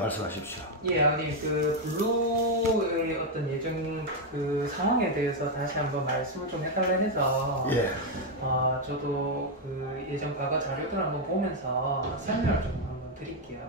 말씀하십시오. 예, 아니 그 블루의 어떤 예정 그 상황에 대해서 다시 한번 말씀을 좀 해달라 해서 예. 저도 그 예전 과거 자료들 한번 보면서 설명을 좀 한번 드릴게요.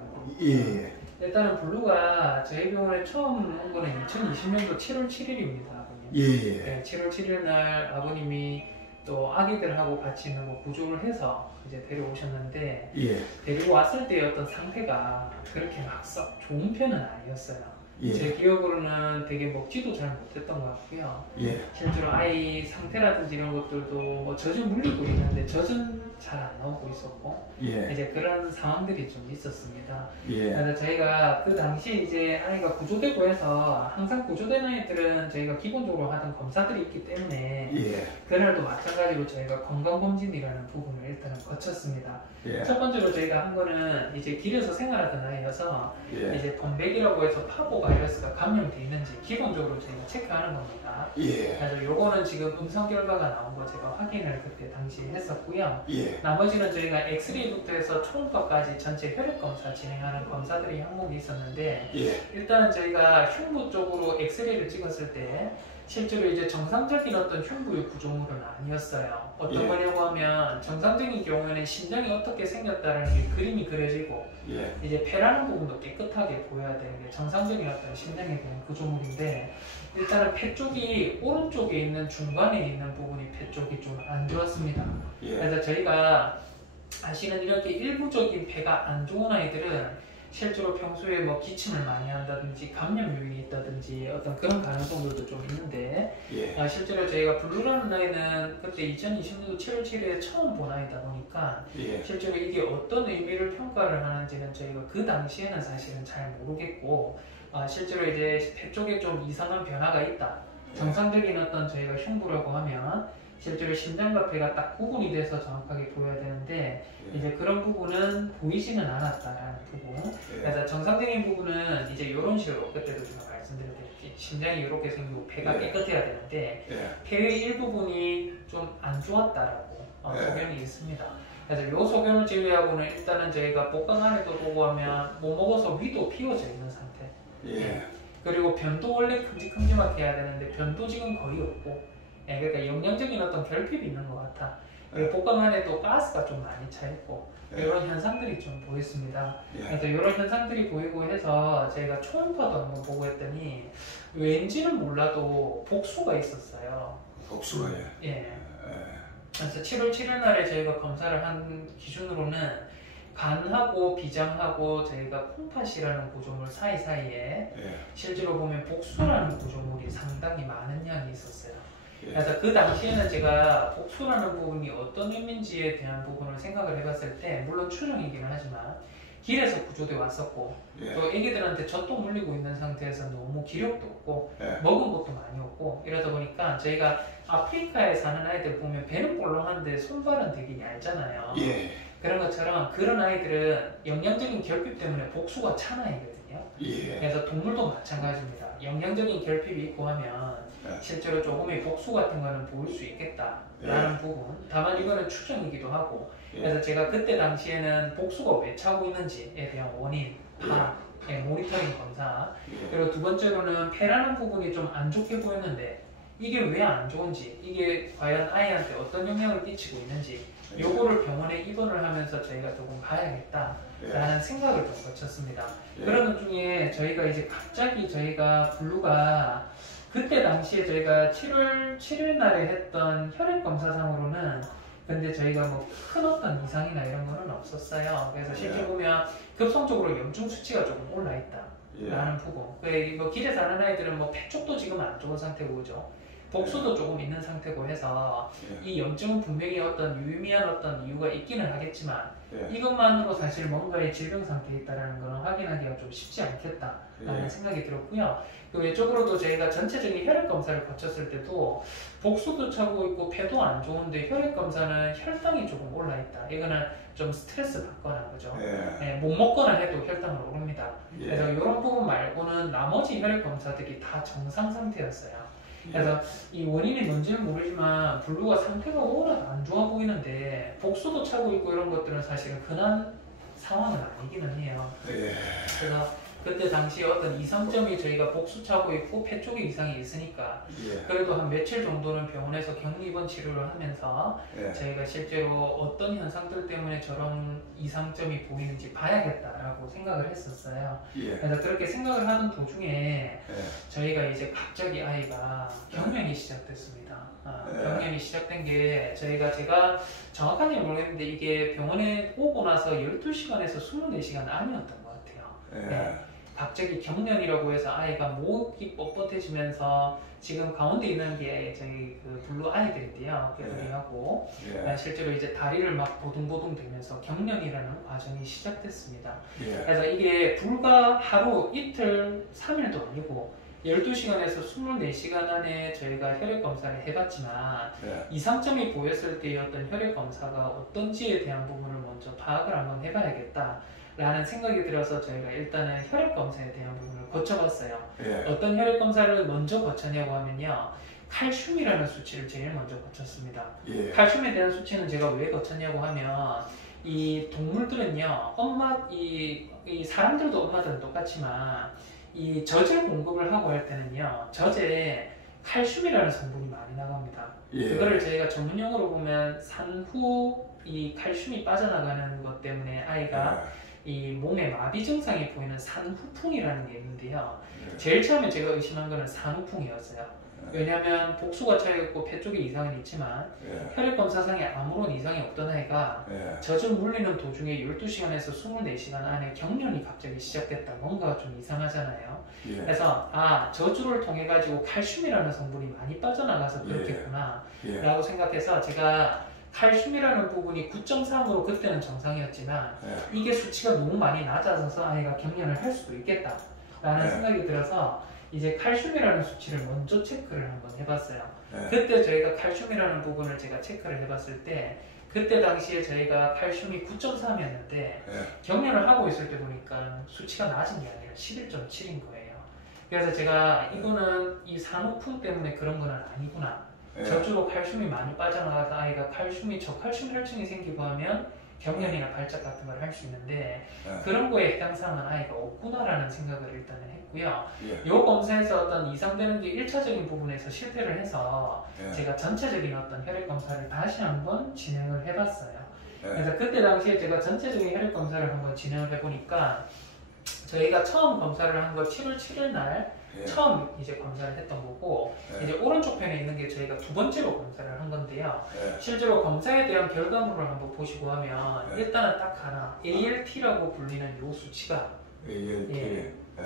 예. 일단은 블루가 저희 병원에 처음 온 거는 2020년도 7월 7일입니다. 예. 네, 7월 7일 날 아버님이 또 아기들하고 같이 있는 거 구조를 해서 이제 데려오셨는데, 예. 데리고 왔을 때의 어떤 상태가 그렇게 막 썩 좋은 편은 아니었어요. 예. 제 기억으로는 되게 먹지도 잘 못했던 것 같고요. 예. 실제로 아이 상태라든지 이런 것들도 뭐 젖은 물리고 있는데 젖은 잘 안 나오고 있었고, 예. 이제 그런 상황들이 좀 있었습니다. 예. 그래서 저희가 그 당시에 이제 아이가 구조되고 해서 항상 구조된 아이들은 저희가 기본적으로 하던 검사들이 있기 때문에 예. 그날도 마찬가지로 저희가 건강검진이라는 부분을 일단은 거쳤습니다. 예. 첫 번째로 저희가 한 거는 이제 길에서 생활하던 아이여서 예. 이제 범백이라고 해서 파보 바이러스가 감염돼 있는지 기본적으로 저희가 체크하는 겁니다. 예. 그래서 요거는 지금 음성 결과가 나온 거 제가 확인을 그때 당시에 했었고요. 예. 나머지는 저희가 엑스레이부터 해서 초음파까지 전체 혈액 검사 진행하는 검사들이 항목이 있었는데, 예. 일단은 저희가 흉부 쪽으로 엑스레이를 찍었을 때 실제로 이제 정상적인 어떤 흉부의 구조물은 아니었어요. 어떤 예. 거냐고 하면 정상적인 경우에는 심장이 어떻게 생겼다는 게 그림이 그려지고, 예. 이제 폐라는 부분도 깨끗하게 보여야 되는 게 정상적인 어떤 심장에 대한 구조물인데, 일단은 폐 쪽이 오른쪽에 있는 중간에 있는 부분이 폐 쪽이 좀 안 좋았습니다. 예. 그래서 저희가 사실은 이렇게 일부적인 폐가 안 좋은 아이들은 실제로 평소에 뭐 기침을 많이 한다든지 감염 요인이 있다든지 어떤 그런 가능성들도 좀 있는데, 예. 실제로 저희가 블루라는 아이는 그때 2020년도 7월 7일에 처음 본 아이다 보니까 예. 실제로 이게 어떤 의미를 평가를 하는지는 저희가 그 당시에는 사실은 잘 모르겠고, 실제로 이제 폐 쪽에 좀 이상한 변화가 있다, 정상적인 어떤 저희가 흉부라고 하면 실제로 심장과 폐가 딱 구분이 돼서 정확하게 보여야 되는데, 이제 그런 부분은 보이지는 않았다라는 부분. 그래서 정상적인 부분은 이제 이런 식으로, 그때도 제가 말씀드렸듯이 심장이 이렇게 생기고 폐가 깨끗해야 되는데, 폐의 일부분이 좀 안 좋았다라고 소견이 있습니다. 그래서 이 소견을 제외하고는 일단은 저희가 복강 안에도 보고 하면 못 먹어서 위도 피어져 있는 상태. 예. 그리고 변도 원래 큼직큼직하게 해야 되는데 변도 지금 거의 없고, 그러니까 영양적인 어떤 결핍이 있는 것 같아. 그리고 복강 안에도 가스가 좀 많이 차 있고, 이런 현상들이 좀 보였습니다. 그래서 이런 현상들이 보이고 해서 저희가 초음파도 한번 보고 했더니 왠지는 몰라도 복수가 있었어요. 복수가 예. 그래서 7월 7일 날에 저희가 검사를 한 기준으로는 간하고 비장하고 저희가 콩팥이라는 구조물 사이사이에 실제로 보면 복수라는 구조물이 상당히 많은 양이 있었어요. 그래서 그 당시에는 제가 복수라는 부분이 어떤 의미인지에 대한 부분을 생각을 해봤을 때, 물론 추정이기는 하지만 길에서 구조돼 왔었고, 또 애기들한테 젖도 물리고 있는 상태에서 너무 기력도 없고 먹은 것도 많이 없고 이러다 보니까, 저희가 아프리카에 사는 아이들 보면 배는 볼록한데 손발은 되게 얇잖아요. 그런 것처럼 그런 아이들은 영양적인 결핍 때문에 복수가 찬 아이거든요. 그래서 동물도 마찬가지입니다. 영양적인 결핍이 있고 하면 실제로 조금의 복수 같은 거는 보일 수 있겠다라는 부분. 다만 이거는 추정이기도 하고, 그래서 제가 그때 당시에는 복수가 왜 차고 있는지에 대한 원인, 모니터링 검사, 그리고 두 번째로는 폐라는 부분이 좀 안 좋게 보였는데 이게 왜 안 좋은지, 이게 과연 아이한테 어떤 영향을 끼치고 있는지, 요거를 병원에 입원을 하면서 저희가 조금 봐야겠다라는 생각을 좀 거쳤습니다. 그런 중에 저희가 이제 갑자기 저희가 블루가 그때 당시에 저희가 7월 7일 날에 했던 혈액 검사상으로는 근데 저희가 뭐 큰 어떤 이상이나 이런 거는 없었어요. 그래서 실제 보면 급성적으로 염증 수치가 조금 올라 있다라는 부분. 뭐 길에 사는 아이들은 뭐 폐 쪽도 지금 안 좋은 상태고, 그죠? 복수도 조금 있는 상태고 해서 이 염증은 분명히 어떤 유의미한 어떤 이유가 있기는 하겠지만 이것만으로 사실 뭔가의 질병 상태에 있다는 것은 확인하기가 좀 쉽지 않겠다라는 생각이 들었고요. 그 외적으로도 저희가 전체적인 혈액 검사를 거쳤을 때도 복수도 차고 있고 폐도 안 좋은데 혈액 검사는 혈당이 조금 올라 있다. 이거는 좀 스트레스 받거나, 그죠? 못 먹거나 해도 혈당은 오릅니다. 그래서 이런 부분 말고는 나머지 혈액 검사들이 다 정상 상태였어요. 그래서 이 원인이 뭔지는 모르지만 블루가 상태가 워낙 안 좋아 보이는데 복수도 차고 있고 이런 것들은 사실은 흔한 상황은 아니기는 해요. 그래서 그때 당시 어떤 이상점이 저희가 복수차고 있고 폐 쪽에 이상이 있으니까 예. 그래도 한 며칠 정도는 병원에서 격리입원 치료를 하면서 예. 저희가 실제로 어떤 현상들 때문에 저런 이상점이 보이는지 봐야겠다라고 생각을 했었어요. 예. 그래서 그렇게 생각을 하던 도중에 예. 저희가 이제 갑자기 아이가 경련이 시작됐습니다. 경련이 시작된 게 제가 정확한지 모르겠는데 이게 병원에 오고 나서 12시간에서 24시간 아니었던 것 같아요. 예. 네. 갑자기 경련이라고 해서 아이가 목이 뻣뻣해지면서 지금 가운데 있는 게 저희 그 블루 아이들인데요. 개돌이하고 예. 실제로 이제 다리를 막 보둥보둥 대면서 경련이라는 과정이 시작됐습니다. 예. 그래서 이게 불과 하루, 이틀, 3일도 아니고 12시간에서 24시간 안에 저희가 혈액 검사를 해봤지만 예. 이상점이 보였을 때의 어떤 혈액 검사가 어떤지에 대한 부분을 먼저 파악을 한번 해봐야겠다 라는 생각이 들어서 저희가 일단은 혈액 검사에 대한 부분을 거쳐봤어요. 예. 어떤 혈액 검사를 먼저 거쳤냐고 하면요, 칼슘이라는 수치를 제일 먼저 거쳤습니다. 예. 칼슘에 대한 수치는 제가 왜 거쳤냐고 하면 이 동물들은요, 이 사람들도 엄마들은 똑같지만 이 젖을 공급을 하고 할 때는요, 젖에 칼슘이라는 성분이 많이 나갑니다. 예. 그거를 저희가 전문용어로 보면 산후 이 칼슘이 빠져나가는 것 때문에 아이가 이 몸에 마비 증상이 보이는 산후풍이라는 게 있는데요. 제일 처음에 제가 의심한 거는 산후풍이었어요. 왜냐하면 복수가 차있고 폐 쪽에 이상은 있지만 혈액 검사상에 아무런 이상이 없던 아이가 젖을 물리는 도중에 12시간에서 24시간 안에 경련이 갑자기 시작됐다. 뭔가 좀 이상하잖아요. 그래서 저주를 통해 가지고 칼슘이라는 성분이 많이 빠져나가서 그렇겠구나 라고 생각해서 제가 칼슘이라는 부분이 9.3으로 그때는 정상이었지만 이게 수치가 너무 많이 낮아져서 아이가 경련을 할 수도 있겠다 라는 생각이 들어서 이제 칼슘이라는 수치를 먼저 체크를 한번 해봤어요. 그때 저희가 칼슘이라는 부분을 제가 체크를 해봤을 때 그때 당시에 저희가 칼슘이 9.3이었는데 경련을 하고 있을 때 보니까 수치가 낮은 게 아니라 11.7인 거예요. 그래서 제가 이거는 이 산후풍 때문에 그런 건 아니구나. 저주로 칼슘이 많이 빠져나가서 아이가 저칼슘 혈증이 생기고 하면 경련이나 발작 같은 걸 할 수 있는데 그런 거에 해당 사항은 아이가 없구나라는 생각을 일단은 했고요. 이 검사에서 어떤 이상되는 게 1차적인 부분에서 실패를 해서 제가 전체적인 어떤 혈액 검사를 다시 한번 진행을 해봤어요. 그래서 그때 당시에 제가 전체적인 혈액 검사를 한번 진행을 해보니까 저희가 처음 검사를 한 거 7월 7일 날 처음 이제 검사를 했던 거고 이제 오른쪽 편에 있는 게 저희가 두 번째로 검사를 한 건데요. 실제로 검사에 대한 결과물을 한번 보시고 하면 일단은 딱 하나 ALT라고 불리는 요 수치가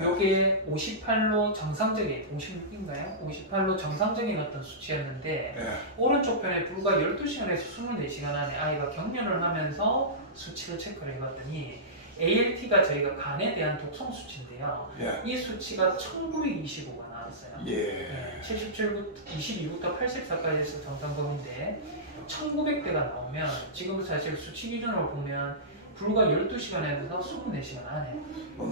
요게 58로 정상적인 56인가요? 58로 정상적인 어떤 수치였는데 오른쪽 편에 불과 12시간에서 24시간 안에 아이가 경련을 하면서 수치를 체크를 해봤더니 ALT가 저희가 간에 대한 독성 수치인데요. 이 수치가 1925가 나왔어요. 22부터 84까지 해서 정상범인데 1900대가 나오면 지금 사실 수치 기준으로 보면 불과 12시간에서 24시간 안에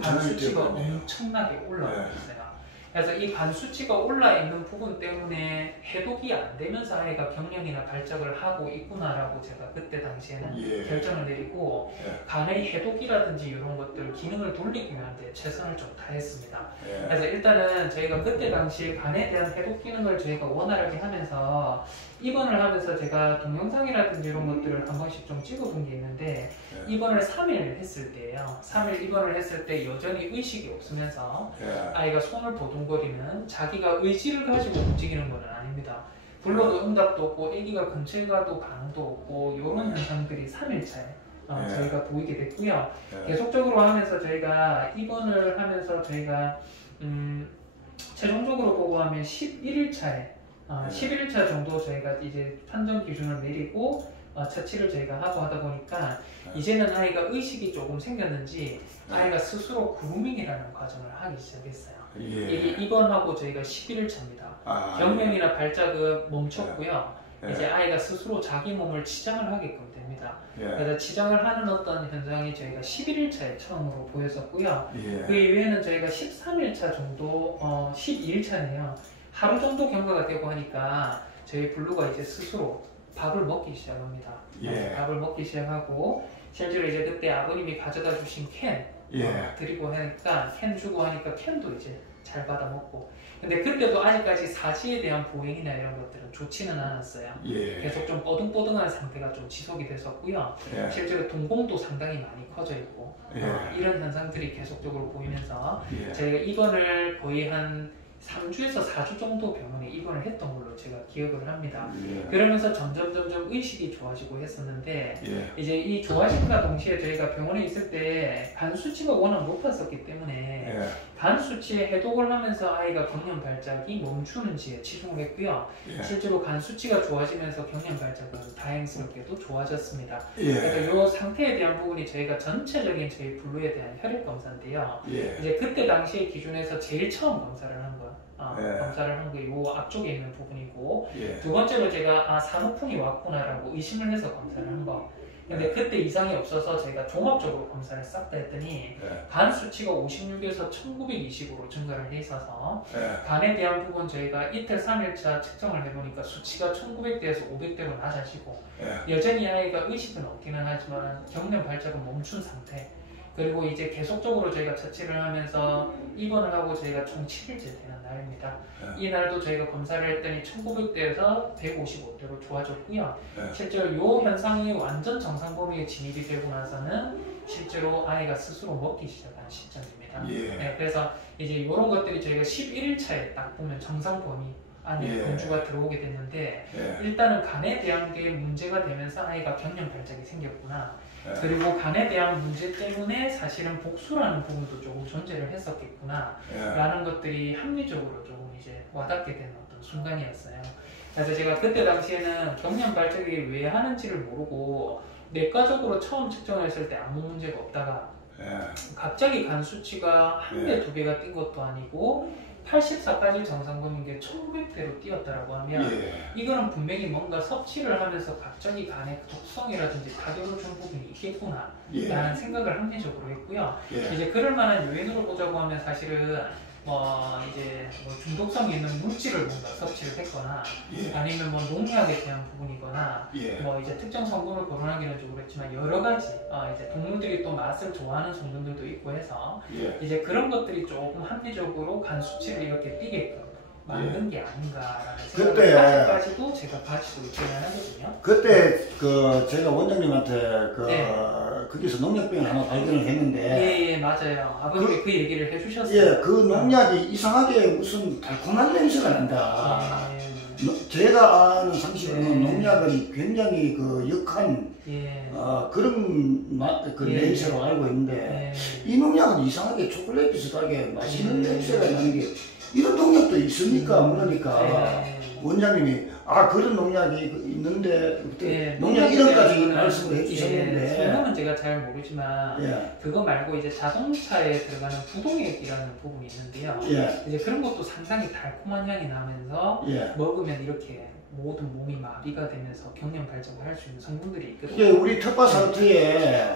간 수치가 엄청나게 올라와 있어요. 그래서 이 간 수치가 올라 있는 부분 때문에 해독이 안 되면서 아이가 경련이나 발작을 하고 있구나라고 제가 그때 당시에는 결정을 내리고 간의 해독이라든지 이런 것들 기능을 돌리기 위한 데 최선을 좀 다했습니다. 그래서 일단은 저희가 그때 당시 간에 대한 해독 기능을 저희가 원활하게 하면서 입원을 하면서 제가 동영상이라든지 이런 것들을 한 번씩 좀 찍어둔 게 있는데 입원을 3일 했을 때예요. 3일 입원을 했을 때 여전히 의식이 없으면서 아이가 손을 보둥거리는 자기가 의지를 가지고 움직이는 건 아닙니다. 불러도 응답도 없고 아기가 근처에 가도 반응도 없고 이런 현상들이 3일차에 저희가 보이게 됐고요. 계속적으로 하면서 저희가 입원을 하면서 저희가 최종적으로 보고 하면 11일차에 11일차 정도 저희가 이제 판정 기준을 내리고 처치를 저희가 하고 하다 보니까 이제는 아이가 의식이 조금 생겼는지 아이가 스스로 그루밍이라는 과정을 하기 시작했어요. 이게 입원하고 저희가 11일차입니다. 경련이나 발작은 멈췄고요. 이제 아이가 스스로 자기 몸을 치장을 하게끔 됩니다. 그래서 치장을 하는 어떤 현상이 저희가 11일차에 처음으로 보였었고요. 그 이외에는 저희가 13일차 정도, 12일차네요. 하루 정도 경과가 되고 하니까 저희 블루가 이제 스스로 밥을 먹기 시작합니다. 밥을 먹기 시작하고 실제로 이제 그때 아버님이 가져다 주신 캔 드리고 하니까 캔 주고 하니까 캔도 이제 잘 받아 먹고. 근데 그때도 아직까지 사지에 대한 보행이나 이런 것들은 좋지는 않았어요. 계속 좀 뻐둥뻐둥한 상태가 좀 지속이 됐었고요. 실제로 동공도 상당히 많이 커져 있고 이런 현상들이 계속적으로 보이면서 저희가 입원을 거의 한 3주에서 4주 정도 병원에 입원을 했던 걸로 제가 기억을 합니다. 그러면서 점점 의식이 좋아지고 했었는데 이제 이 좋아짐과 동시에 저희가 병원에 있을 때 간 수치가 워낙 높았었기 때문에 간 수치에 해독을 하면서 아이가 경련 발작이 멈추는지에 치중을 했고요. 실제로 간 수치가 좋아지면서 경련 발작은 다행스럽게도 좋아졌습니다. 그래서 이 상태에 대한 부분이 저희가 전체적인 저희 블루에 대한 혈액 검사인데요. 이제 그때 당시의 기준에서 제일 처음 검사를 한 거. 검사를 한 게 이 앞쪽에 있는 부분이고 두 번째로 제가 산후풍이 왔구나라고 의심을 해서 검사를 한 거. 근데 그때 이상이 없어서 저희가 종합적으로 검사를 싹 다 했더니 간 수치가 56에서 1920으로 증가를 해 있어서 간에 대한 부분 저희가 이틀 3일차 측정을 해보니까 수치가 1900대에서 500대로 낮아지고 여전히 아이가 의식은 없기는 하지만 경련 발작은 멈춘 상태. 그리고 이제 계속적으로 저희가 처치를 하면서 입원을 하고 저희가 총 7일째 되는 날입니다. 이 날도 저희가 검사를 했더니 1900대에서 155대로 좋아졌고요. 실제로 이 현상이 완전 정상 범위에 진입이 되고 나서는 실제로 아이가 스스로 먹기 시작한 시점입니다. 그래서 이제 이런 것들이 저희가 11일차에 딱 보면 정상 범위 안에 건주가 들어오게 됐는데 일단은 간에 대한 게 문제가 되면서 아이가 경련 발작이 생겼구나. 그리고 간에 대한 문제 때문에 사실은 복수라는 부분도 조금 존재를 했었겠구나 라는 것들이 합리적으로 조금 이제 와닿게 된 어떤 순간이었어요. 그래서 제가 그때 당시에는 경련 발작이 왜 하는지를 모르고 내과적으로 처음 측정했을 때 아무 문제가 없다가 갑자기 간 수치가 한 배, 두 배가 뛴 것도 아니고 84까지 정상범인 게 1900대로 뛰었다라고 하면 이거는 분명히 뭔가 섭취를 하면서 갑자기 간에 독성이라든지 타격을 준 부분이 있겠구나 라는 생각을 합리적으로 했고요. 이제 그럴 만한 요인으로 보자고 하면 사실은 이제 중독성이 있는 물질을 뭔가 섭취를 했거나 아니면 농약에 대한 부분이거나 이제 특정 성분을 거론하기는 좀 그렇지만 여러 가지 이제 동물들이 또 맛을 좋아하는 성분들도 있고 해서 이제 그런 것들이 조금 합리적으로 간 수치를 이렇게 뛰게끔 만든 게 아닌가라는 생각을 아직까지도 제가 가지고 있기는 하거든요. 그때 제가 원장님한테 거기서 농약병을 하나 발견을 했는데 맞아요. 아버님이 그 얘기를 해주셨어요. 그 농약이 이상하게 무슨 달콤한 냄새가 난다. 제가 아는 상식으로는 농약은 굉장히 역한 그런 냄새로 알고 있는데 이 농약은 이상하게 초콜릿 비슷하게 맛있는 냄새가 나는 게 이런 농약도 있습니까? 그러니까 원장님이 그런 농약이 있는데 그때 농약 이름까지 말씀을 해주셨는데 설명은 제가 잘 모르지만 그거 말고 이제 자동차에 들어가는 부동액이라는 부분이 있는데요. 이제 그런 것도 상당히 달콤한 향이 나면서 먹으면 이렇게 모든 몸이 마비가 되면서 경련 발작을 할 수 있는 성분들이 있거든요. 이게 우리 텃밭사업체에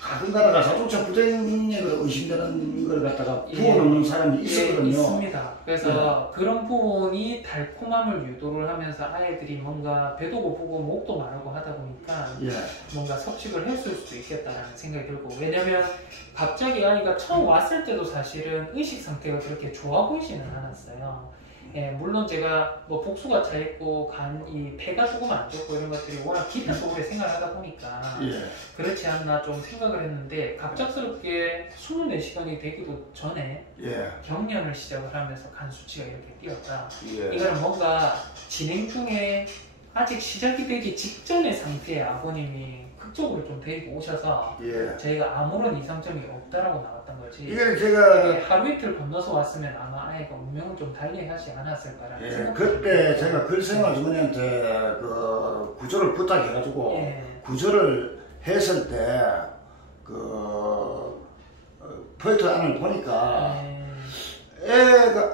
가끔 가다가 자동차 부정액으로 의심되는 걸 갖다가 부어놓는 사람이 있었거든요. 있습니다. 그래서 그런 부분이 달콤함을 유도를 하면서 아이들이 뭔가 배도 고프고 목도 마르고 하다 보니까 뭔가 섭식을 했을 수도 있겠다라는 생각이 들고, 왜냐면 갑자기 아이가 처음 왔을 때도 사실은 의식 상태가 그렇게 좋아 보이지는 않았어요. 물론 제가 복수가 차 있고 이 폐가 조금 안 좋고 이런 것들이 워낙 깊은 속으로 생각하다 보니까 그렇지 않나 좀 생각을 했는데, 갑작스럽게 24시간이 되기도 전에 경련을 시작을 하면서 간 수치가 이렇게 뛰었다. 이거는 뭔가 진행 중에 아직 시작이 되기 직전의 상태에 아버님이 극적으로 좀 데리고 오셔서 저희가 아무런 이상점이 없다라고 나왔던 거지. 이게 제가 하루 이틀 건너서 왔으면 아마 아이가 운명은 좀 달리하지 않았을까라는 생각. 그때 제가 글생활 주머니한테 구조를 부탁해가지고 구조를 했을 때 포인트 안을 보니까 애가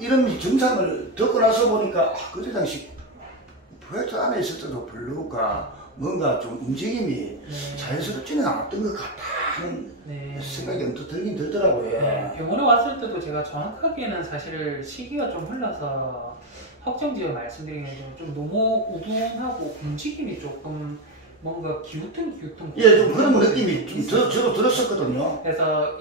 이런 증상을 듣고 나서 보니까 그때 당시 포인트 안에 있을 때도 블루가 뭔가 좀 움직임이 자연스럽지는 않았던 것 같다는 생각이 언뜻 들긴 들더라고요. 병원에 왔을 때도 제가 정확하게는 사실 시기가 좀 흘러서 확정지어 말씀드리기는 좀 너무 우둔하고 움직임이 조금 뭔가 기우뚱 예, 좀 그런 느낌이 저도 들었었거든요. 그래서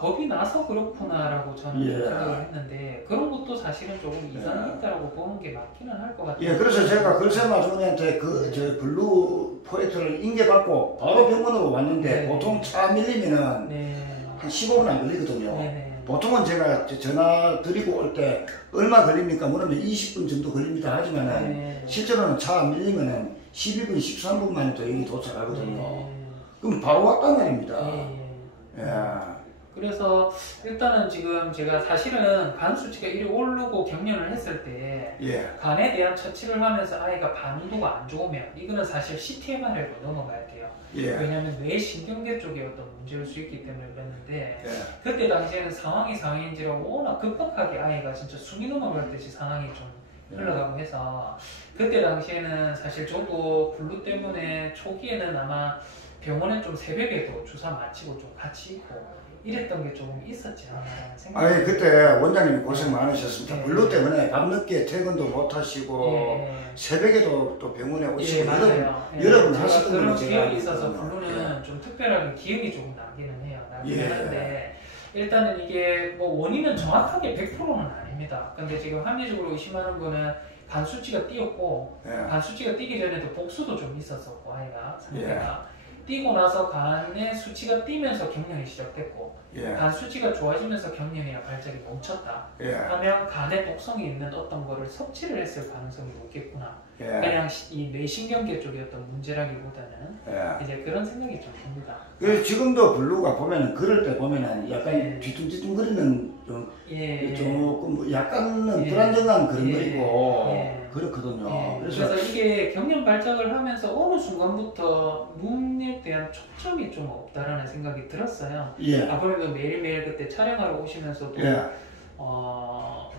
법이 나서 그렇구나라고 저는 예. 생각을 했는데 그런 것도 사실은 조금 이상이 있다라고 보는 게 맞기는 할 것 같아요. 예, 그래서 제가 글쎄마 주머니한테 저 블루 포레트를 인계받고 바로 병원으로 왔는데 네. 보통 차 밀리면은 네. 한 15분 안 걸리거든요. 네네. 보통은 제가 전화 드리고 올 때 얼마 걸립니까? 물으면 20분 정도 걸립니다 하지만은 네. 실제로는 차 밀리면은 12분, 13분 만에 또 여기 도착하거든요. 네. 그럼 바로 왔단 말입니다. 예. 예. 그래서 일단은 지금 제가 사실은 간 수치가 이리 오르고 경련을 했을 때 예. 간에 대한 처치를 하면서 아이가 반응도가 안 좋으면 이거는 사실 CT/MRI로 넘어가야 돼요. 예. 왜냐하면 뇌신경계 쪽에 어떤 문제일 수 있기 때문에 그랬는데 예. 그때 당시에는 상황인지라고 워낙 급박하게 아이가 진짜 숨이 넘어갈 듯이 상황이 좀 흘러가고 해서 그때 당시에는 사실 저도 블루 때문에 초기에는 아마 병원에 좀 새벽에도 주사 마치고 좀 같이 있고 이랬던 게 조금 있었지 않나라는 생각이 아니 그때 원장님이 고생 많으셨습니다. 네. 블루 때문에 밤늦게 퇴근도 못 하시고 예. 새벽에도 또 병원에 예, 오시고 맞아요. 여러 번 제가 하셨던 그런 걸로 제가 기억이 알고 있어서 있거든요. 블루는 좀 특별하게 기억이 조금 나기는 해요. 나기는 예. 하는데 일단은 이게 뭐 원인은 정확하게 100%는 아닙니다. 근데 지금 합리적으로 의심하는 거는 간 수치가 뛰었고 예. 간 수치가 뛰기 전에도 복수도 좀 있었었고 아이가 상태가 뛰고 나서 간의 수치가 뛰면서 경련이 시작됐고 예. 간 수치가 좋아지면서 경련이나 발작이 멈췄다 예. 하면 간에 독성이 있는 어떤 거를 섭취를 했을 가능성이 높겠구나. 예. 그냥 이 뇌신경계 쪽의 어떤 문제라기보다는 예. 이제 그런 생각이 좀 듭니다. 그래서 지금도 블루가 보면은 그럴 때 보면은 약간 예. 뒤뚱뒤뚱거리는 좀 예. 조금 약간은 예. 불안정한 그런 예. 거리고 예. 그렇거든요. 예. 그래서 그래서 이게 경련 발작을 하면서 어느 순간부터 눈에 대한 초점이 좀 없다라는 생각이 들었어요. 예. 아무래도 매일매일 그때 촬영하러 오시면서도 예.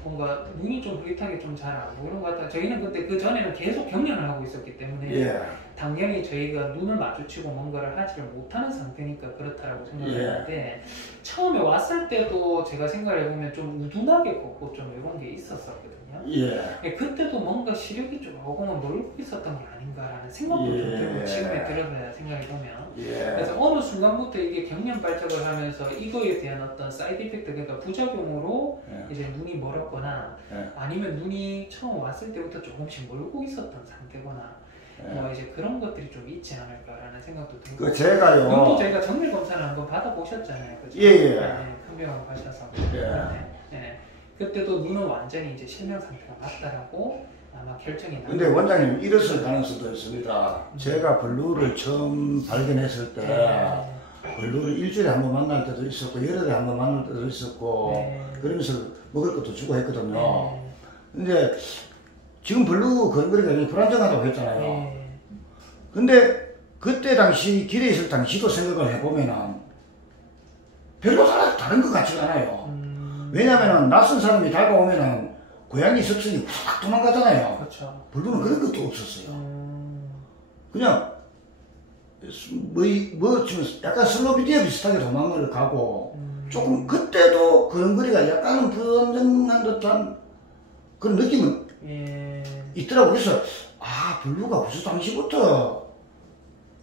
뭔가 눈이 좀 흐릿하게 좀 잘 안 보이는 것 같아요. 저희는 그때 그 전에는 계속 경련을 하고 있었기 때문에 예. 당연히 저희가 눈을 마주치고 뭔가를 하지를 못하는 상태니까 그렇다라고 생각했는데 처음에 왔을 때도 제가 생각을 해보면 좀 우둔하게 걷고 좀 이런 게 있었거든요. 예. 그때도 뭔가 시력이 조금은 멀고 있었던 게 아닌가라는 생각도 좀 들고 지금에 들어서야 생각해보면 예. 그래서 어느 순간부터 이게 경련 발작을 하면서 이거에 대한 어떤 사이드 이펙트 그러니까 부작용으로 예. 이제 눈이 멀었거나 예. 아니면 눈이 처음 왔을 때부터 조금씩 멀고 있었던 상태거나 뭐 이제 그런 것들이 좀 있지 않을까라는 생각도 들고 그 제가요. 눈도 저희가 정밀 검사를 한번 받아보셨잖아요. 그죠? 예. 네, 큰 병원 가셔서 예. 네. 그때도 눈은 완전히 이제 실명 상태가 맞다라고 아마 결정이 나. 근데 원장님 이랬을 가능성도 있습니다. 제가 블루를 처음 발견했을 때 블루를 일주일에 한 번 만날 때도 있었고 여러 달 한 번 만날 때도 있었고 그러면서 먹을 것도 주고 했거든요. 근데 지금 블루 건거리가 굉장히 불안정하다고 했잖아요. 근데 그때 당시 길에 있을 당시도 생각을 해보면은 별로 다른 것 같지가 않아요. 왜냐면은 낯선 사람이 다가오면은 고양이 습성이 확 도망가잖아요. 그렇죠. 블루는 그런 것도 없었어요. 그냥 약간 슬로비디아 비슷하게 도망을 가고 조금 그때도 걸음걸이가 약간은 불안정한 듯한 그런 느낌은 있더라고요. 그래서 블루가 벌써 당시부터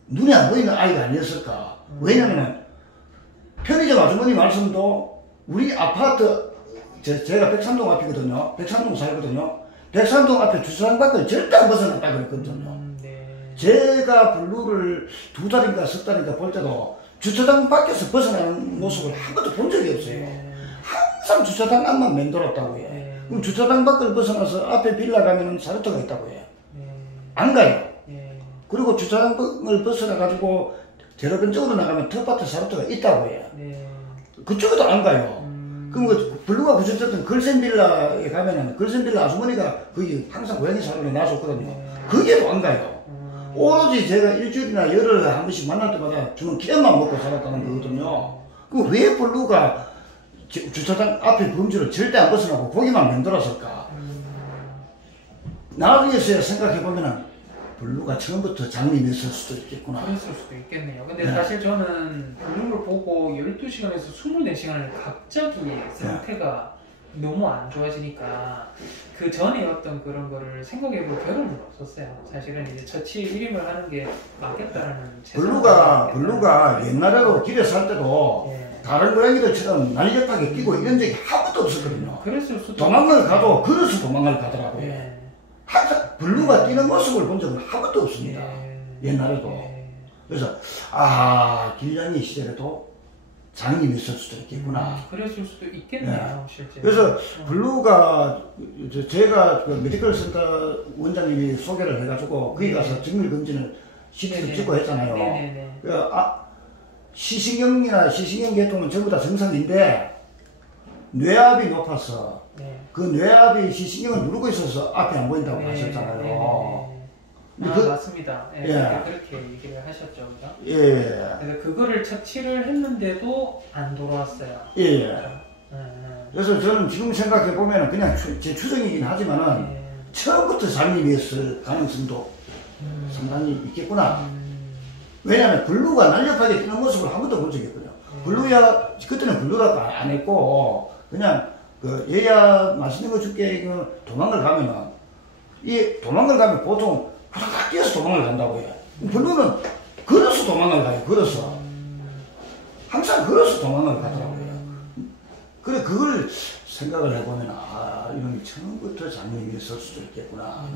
눈에 안 보이는 아이가 아니었을까. 왜냐면은 편의점 아주머니 말씀도 우리 아파트 제가 백산동 앞이거든요. 백산동 살거든요. 백산동 앞에 주차장 밖을 절대 안 벗어났다 그랬거든요. 제가 블루를 2달인가 3달인가 볼 때도 주차장 밖에서 벗어나는 모습을 한 번도 본 적이 없어요. 항상 주차장 앞만 맴돌았다고 해요. 그럼 주차장 밖을 벗어나서 앞에 빌라 가면은 사르터가 있다고 해요. 안 가요. 그리고 주차장을 벗어나가지고 대로변 쪽으로 나가면 텃밭에 사르터가 있다고 해요. 그쪽에도 안 가요. 그럼 그 블루가 구조됐던 걸센빌라에 가면은 걸센빌라 아주머니가 거기 항상 고양이 사료를 놔줬거든요. 거기에도 안 가요. 오로지 제가 일주일이나 열흘에 한 번씩 만날 때마다 주는 깨만 먹고 살았다는 거거든요. 그럼 왜 블루가 주차장 앞에 범주를 절대 안 벗어나고 거기만 맴돌았을까? 나중에서야 생각해보면은 블루가 처음부터 장님이었을 수도 있겠구나. 그랬을 수도 있겠네요. 근데 사실 저는 블루를 보고 12시간에서 24시간을 갑자기 상태가 너무 안 좋아지니까 그 전에 어떤 그런 거를 생각해볼 겨를은 없었어요. 사실은 이제 처치 일임을 하는 게 맞겠다라는 블루가 옛날에도 길에 살 때도 예. 다른 고양이들처럼 날렵하게 뛰고 이런 적이 한 번도 없었거든요. 그랬을 수도 도망을 가도 걸어서 도망을 가더라고요. 예. 항상 블루가 뛰는 모습을 본 적은 한 번도 없습니다. 옛날에도. 예. 그래서 길냥이 시절에도 장님이 있을 수도 있겠구나. 그랬을 수도 있겠네요, 실제. 그래서 블루가 제가 그 메디컬 센터 원장님이 소개를 해가지고 거기 가서 정밀 검진을 CT를 찍고 했잖아요. 네네네. 시신경이나 시신경 계통은 전부 다 정상인데 뇌압이 높아서 네. 그 뇌압이 시신경을 누르고 있어서 앞이 안 보인다고 네. 하셨잖아요. 맞습니다. 예, 예. 그렇게 얘기를 하셨죠, 그죠? 예. 그래서 그거를 처치를 했는데도 안 돌아왔어요. 예. 그죠? 그래서 저는 지금 생각해 보면 그냥 제 추정이긴 하지만은 처음부터 장님이었을 가능성도 상당히 있겠구나. 왜냐하면 블루가 날렵하게 뛰는 모습을 한 번도 본 적이 없거든요. 그때는 블루가 안 했고 그냥 얘야 맛있는 거 줄게 도망을 가면은 도망을 가면 보통 후다닥 뛰어서 도망을 간다고요. 블루는 걸어서 도망을 가요. 걸어서 항상 걸어서 도망을 가더라고요. 그래 그걸 생각을 해보면 이놈이 처음부터 장님이었을 수도 있겠구나.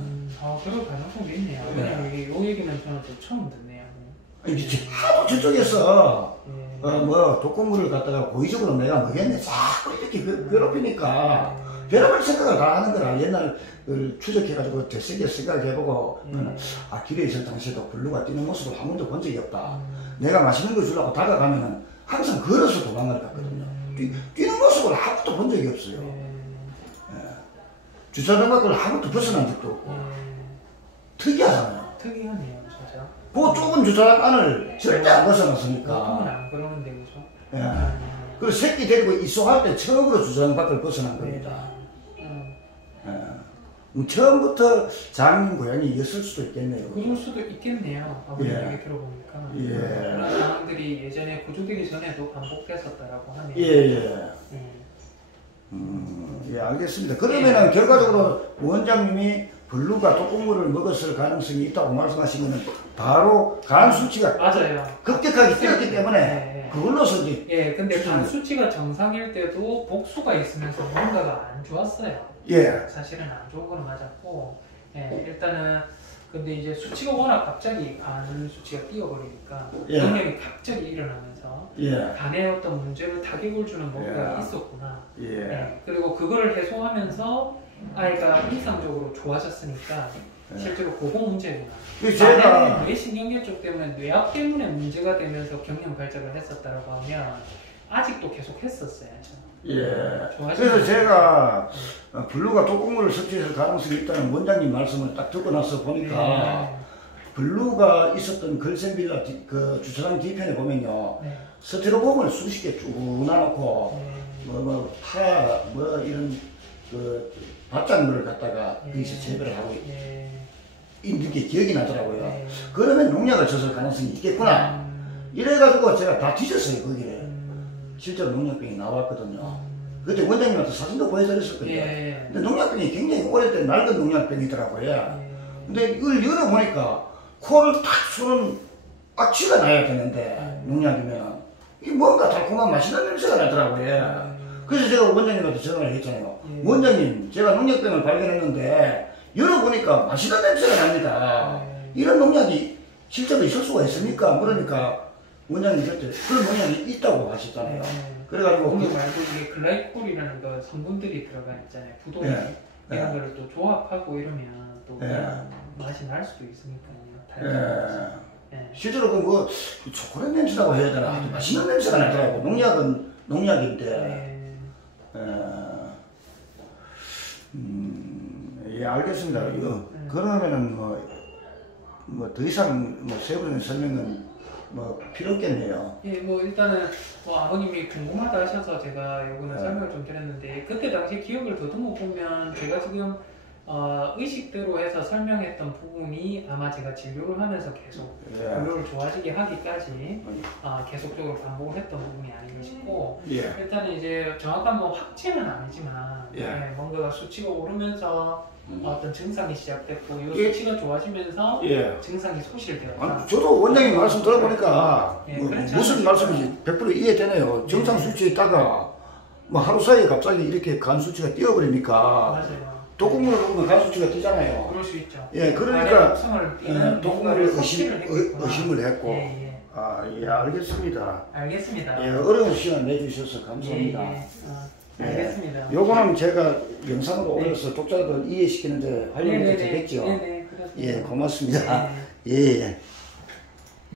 그럴 가능성도 있네요. 왜냐면 이 얘기는 저는 또 처음 듣네요. 하도 저쪽에서 독극물을 갖다가 고의적으로 내가 먹였네 자꾸 이렇게 괴롭히니까 괴롭힐 생각을 다 하는 거라. 옛날 추적해가지고 되새겨 생각해보고 길에 있을 당시에도 블루가 뛰는 모습을 한 번도 본 적이 없다. 내가 맛있는 거 주려고 다가가면은 항상 걸어서 도망을 갔거든요. 뛰는 모습을 한 번도 본 적이 없어요. 주차장 밖을 한 번도 벗어난 적도 없고 특이하잖아요. 특이하네요, 진짜. 그 좁은 주차장 안을 절대 안 벗어났으니까. 보통은 안 그러는데, 그죠? 그리고 새끼 데리고 입소할 때 처음으로 주차장 밖을 벗어난 겁니다. 처음부터 장님 고양이였을 수도 있겠네요. 그럴 수도 있겠네요. 아무리 얘기 들어보니까. 그런 상황들이 예전에 구조되기 전에도 반복됐었다라고 하네요. 알겠습니다. 그러면은 결과적으로 원장님이 블루가 독극물을 먹었을 가능성이 있다고 말씀하시면은 바로 간 수치가 맞아요. 급격하게 뛰었기 때문에 그걸로서 이제 근데 간 수치가 정상일 때도 복수가 있으면서 뭔가가 안 좋았어요. 사실은 안 좋은 건 맞았고, 일단은 근데 이제 수치가 워낙 갑자기 간 수치가 뛰어버리니까 병력이 갑자기 일어나면서 간에 어떤 문제를 타격을 주는 뭔가가 있었구나. 그리고 그거를 해소하면서 아이가 이상적으로 좋아졌으니까 실제로 그거 문제구나. 간에는 뇌신경계 쪽 때문에 뇌압 때문에 문제가 되면서 경련 발작을 했었다라고 하면 아직도 계속 했었어야죠. 그래서 제가 블루가 독극물을 섭취했을 가능성이 있다는 원장님 말씀을 딱 듣고 나서 보니까 블루가 있었던 걸센빌라 그 주차장 뒤편에 보면요 스티로폼을 수십 개 쭉 놔놓고 이런 그 바짝물을 갖다가 거기서 재배를 하고 있는 게 기억이 나더라고요. 그러면 농약을 줬을 가능성이 있겠구나. 이래가지고 제가 다 뒤졌어요 거기를. 실제로 농약병이 나왔거든요. 그때 원장님한테 사진도 보여드렸었거든요. 근데 농약병이 굉장히 오래된 낡은 농약병이더라고요. 근데 이걸 열어보니까 코를 탁 쏘는 악취가 나야 되는데 농약이면 이 뭔가 달콤한 맛있는 냄새가 나더라고요. 그래서 제가 원장님한테 전화를 했잖아요. 원장님 제가 농약병을 발견했는데 열어보니까 맛있는 냄새가 납니다. 이런 농약이 실제로 있을 수가 있습니까? 그러니까 원장님 그때 그런 농약이 있다고 하셨잖아요. 그래가지고 농약 말고 이게 글라이콜이라는 그 성분들이 들어가 있잖아요. 부도 이런 걸 또 조합하고 이러면 또 맛이 날 수도 있으니까요. 실제로 그 초콜릿 냄새라고 해야 되나 아주 맛있는 냄새가 나더라고. 농약은 농약인데. 알겠습니다. 그러면은 뭐 더 이상 세부적인 설명은 필요 없겠네요. 일단은 아버님이 궁금하다 하셔서 제가 요거는 설명을 좀 드렸는데 그때 당시 기억을 더듬어 보면 제가 지금 의식대로 해서 설명했던 부분이 아마 제가 진료를 하면서 계속 진료를 좋아지게 하기까지 계속적으로 반복을 했던 부분이 아닌가 싶고 일단은 이제 정확한 뭐 확진은 아니지만 뭔가가 수치가 오르면서 어떤 증상이 시작됐고 이 수치가 좋아지면서 증상이 소실되었다. 저도 원장님 말씀 들어보니까 그렇죠. 무슨 말씀인지 100% 이해되네요. 정상 수치에 있다가 뭐 하루 사이에 갑자기 이렇게 간 수치가 뛰어버리니까 맞아요. 독극물을 먹으면 간 수치가 뛰잖아요. 그럴 수 있죠. 그러니까 독극물을 의심을 했고. 알겠습니다. 알겠습니다. 어려운 시간 내주셔서 감사합니다. 알겠습니다. 요거는 제가 영상으로 올려서 독자들 이해시키는데 활용이 되겠죠. 네, 그렇습니다. 고맙습니다. 예.